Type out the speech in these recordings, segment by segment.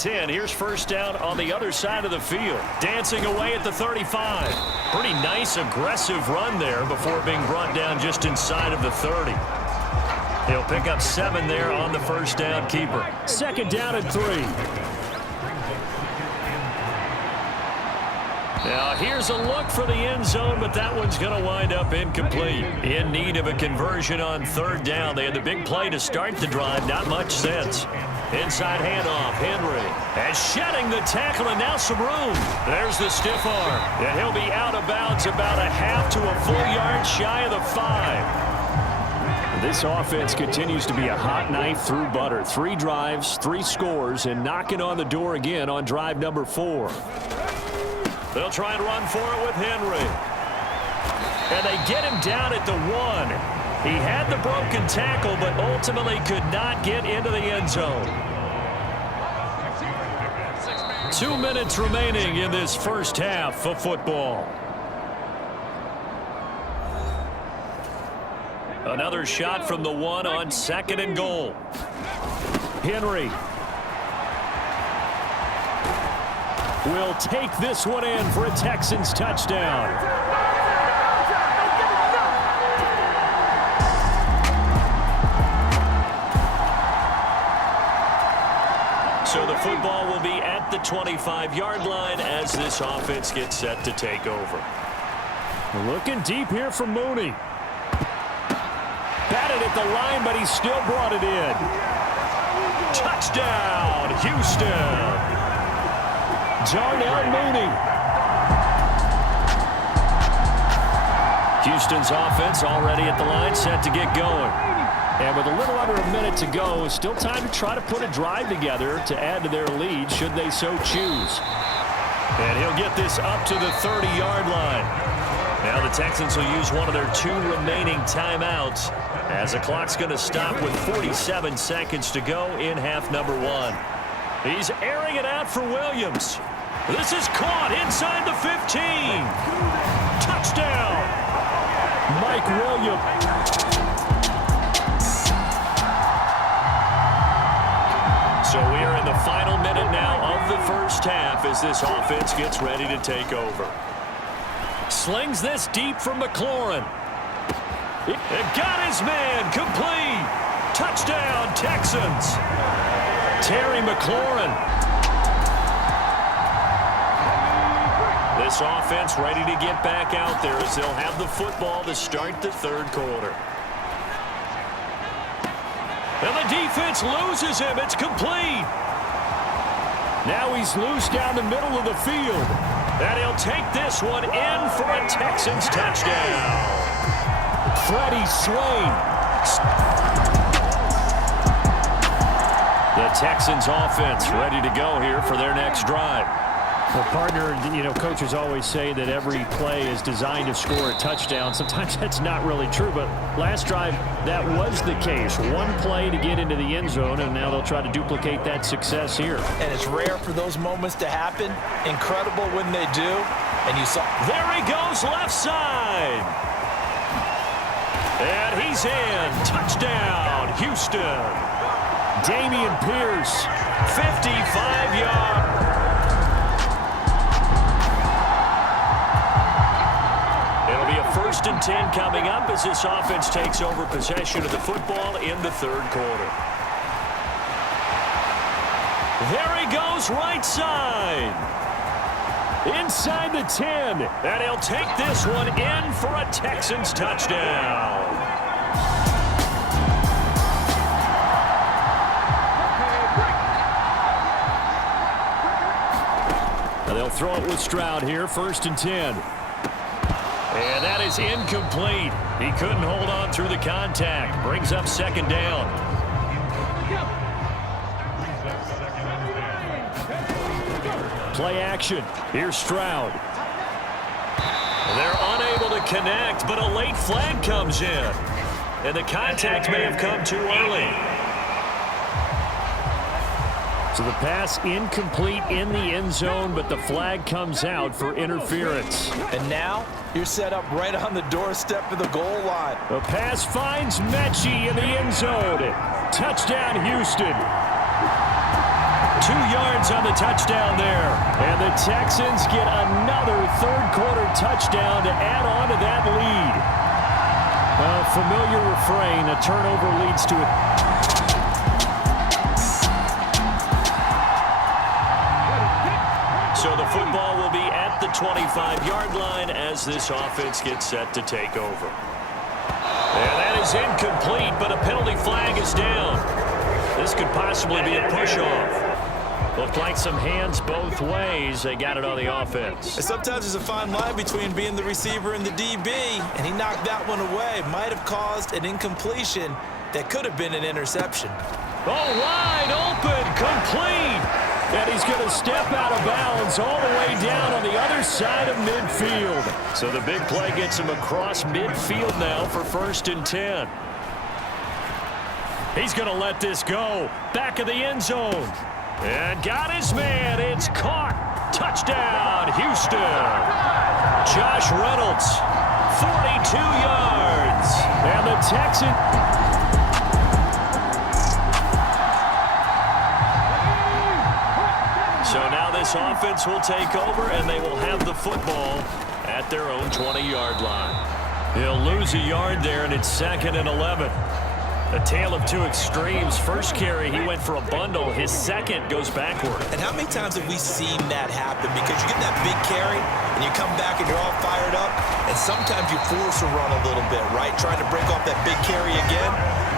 10. Here's first down on the other side of the field. Dancing away at the 35. Pretty nice, aggressive run there before being brought down just inside of the 30. He'll pick up 7 there on the first down keeper. Second down and 3. Now, here's a look for the end zone, but that one's going to wind up incomplete. In need of a conversion on third down. They had the big play to start the drive. Not much sense. Inside handoff, Henry. And shedding the tackle, and now some room. There's the stiff arm. And he'll be out of bounds about a half to a full yard shy of the 5. This offense continues to be a hot knife through butter. 3 drives, 3 scores, and knocking on the door again on drive number 4. They'll try and run for it with Henry. And they get him down at the 1. He had the broken tackle, but ultimately could not get into the end zone. 2 minutes remaining in this first half of football. Another shot from the 1 on second and goal. Henry will take this one in for a Texans touchdown. So the football will be at the 25-yard line as this offense gets set to take over. Looking deep here for Mooney. Batted at the line, but he still brought it in. Touchdown, Houston. Darnell Mooney. Houston's offense already at the line, set to get going. And with a little under a minute to go, still time to try to put a drive together to add to their lead should they so choose. And he'll get this up to the 30-yard line. Now the Texans will use one of their 2 remaining timeouts as the clock's going to stop with 47 seconds to go in half number 1. He's airing it out for Williams. This is caught inside the 15. Touchdown. Mike Williams. So we are in the final minute now of the first half as this offense gets ready to take over. Slings this deep from McLaurin. It got his man complete. Touchdown, Texans. Terry McLaurin. This offense ready to get back out there as they'll have the football to start the third quarter. And the defense loses him. It's complete. Now he's loose down the middle of the field. And he'll take this one in for a Texans touchdown. Freddie Swain. The Texans offense ready to go here for their next drive. Well, partner, coaches always say that every play is designed to score a touchdown. Sometimes that's not really true, but last drive, that was the case. One play to get into the end zone, and now they'll try to duplicate that success here. And it's rare for those moments to happen. Incredible when they do. And you saw... There he goes, left side. And he's in. Touchdown, Houston. Dameon Pierce. 55-yard. First and 10 coming up as this offense takes over possession of the football in the third quarter. There he goes, right side. Inside the 10. And he'll take this one in for a Texans touchdown. And they'll throw it with Stroud here, first and 10. And that is incomplete. He couldn't hold on through the contact. Brings up second down. Play action. Here's Stroud. They're unable to connect, but a late flag comes in. And the contact may have come too early. So the pass incomplete in the end zone, but the flag comes out for interference. And now you're set up right on the doorstep of the goal line. The pass finds Mechie in the end zone. Touchdown, Houston. 2 yards on the touchdown there. And the Texans get another third-quarter touchdown to add on to that lead. A familiar refrain, a turnover leads to it. So the football will be at the 25-yard line as this offense gets set to take over. And that is incomplete, but a penalty flag is down. This could possibly be a push-off. Looked like some hands both ways. They got it on the offense. And sometimes there's a fine line between being the receiver and the DB, and he knocked that one away. Might have caused an incompletion that could have been an interception. Oh, wide open, complete. And he's going to step out of bounds all the way down on the other side of midfield. So the big play gets him across midfield now for 1st and 10. He's going to let this go. Back of the end zone. And got his man. It's caught. Touchdown, Houston. Josh Reynolds, 42 yards. And the Texans... So now this offense will take over, and they will have the football at their own 20-yard line. He'll lose a yard there, and it's 2nd and 11. A tale of two extremes. First carry, he went for a bundle. His second goes backward. And how many times have we seen that happen? Because you get that big carry, and you come back, and you're all fired up, and sometimes you force a run a little bit, right? Trying to break off that big carry again,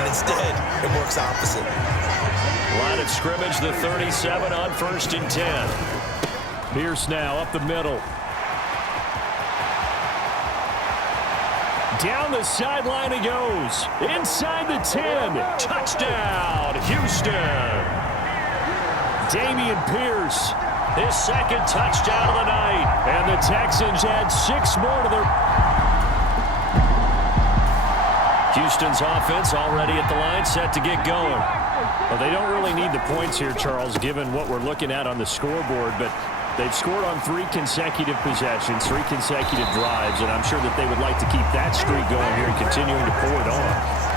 and instead, it works opposite. Line of scrimmage, the 37 on 1st and 10. Pierce now up the middle. Down the sideline he goes. Inside the 10. Touchdown, Houston. Damian Pierce, his second touchdown of the night. And the Texans add 6 more to their... Houston's offense already at the line, set to get going. Well, they don't really need the points here, Charles, given what we're looking at on the scoreboard, but they've scored on 3 consecutive possessions, 3 consecutive drives, and I'm sure that they would like to keep that streak going here and continuing to pour it on.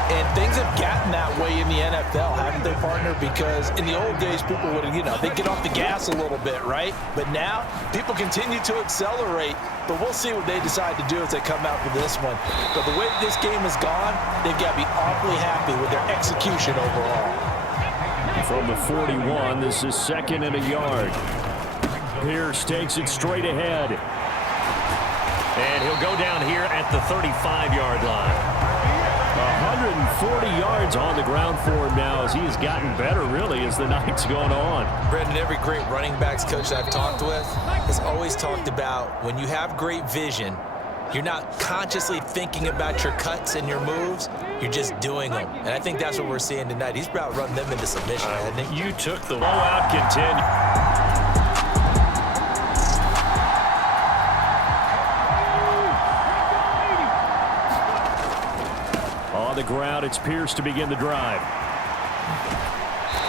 And things have gotten that way in the NFL, haven't they, partner? Because in the old days, people would, they'd get off the gas a little bit, right? But now, people continue to accelerate, but we'll see what they decide to do as they come out for this one. But the way this game has gone, they've got to be awfully happy with their execution overall. From the 41, this is 2nd and a yard. Pierce takes it straight ahead. And he'll go down here at the 35-yard line. 140 yards on the ground for him now as he has gotten better, really, as the night's going on. Brandon, every great running backs coach I've talked with has always talked about when you have great vision, you're not consciously thinking about your cuts and your moves. You're just doing them. And I think that's what we're seeing tonight. He's about running them into submission, hasn't he? You took the blowout continue. On the ground, it's Pierce to begin the drive.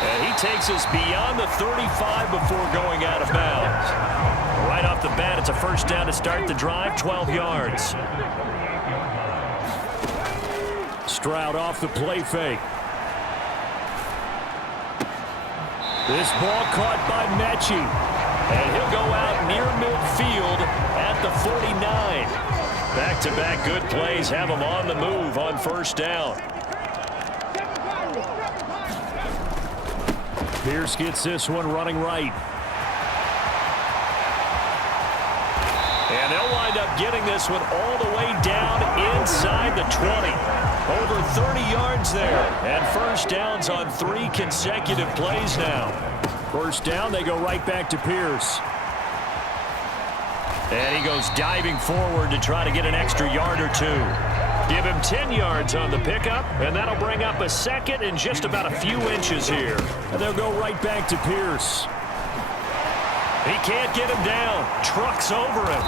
And he takes us beyond the 35 before going out of bounds. Right off the bat, it's a first down to start the drive, 12 yards. Stroud off the play fake. This ball caught by Mechie. And he'll go out near midfield at the 49. Back-to-back good plays have him on the move on first down. Pierce gets this one running right. And they'll wind up getting this one all the way down inside the 20. Over 30 yards there. And first downs on 3 consecutive plays now. First down, they go right back to Pierce. And he goes diving forward to try to get an extra yard or 2. Give him 10 yards on the pickup, and that'll bring up a second and just about a few inches here. And they'll go right back to Pierce. He can't get him down. Trucks over him.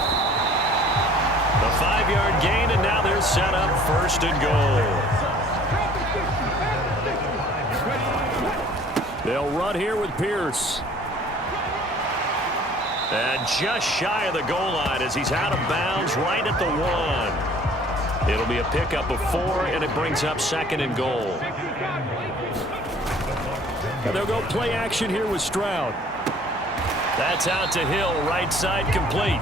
The 5-yard gain, and now they're set up 1st and goal. They'll run here with Pierce. And just shy of the goal line as he's out of bounds right at the 1. It'll be a pickup of 4, and it brings up 2nd and goal. And they'll go play action here with Stroud. That's out to Hill, right side complete.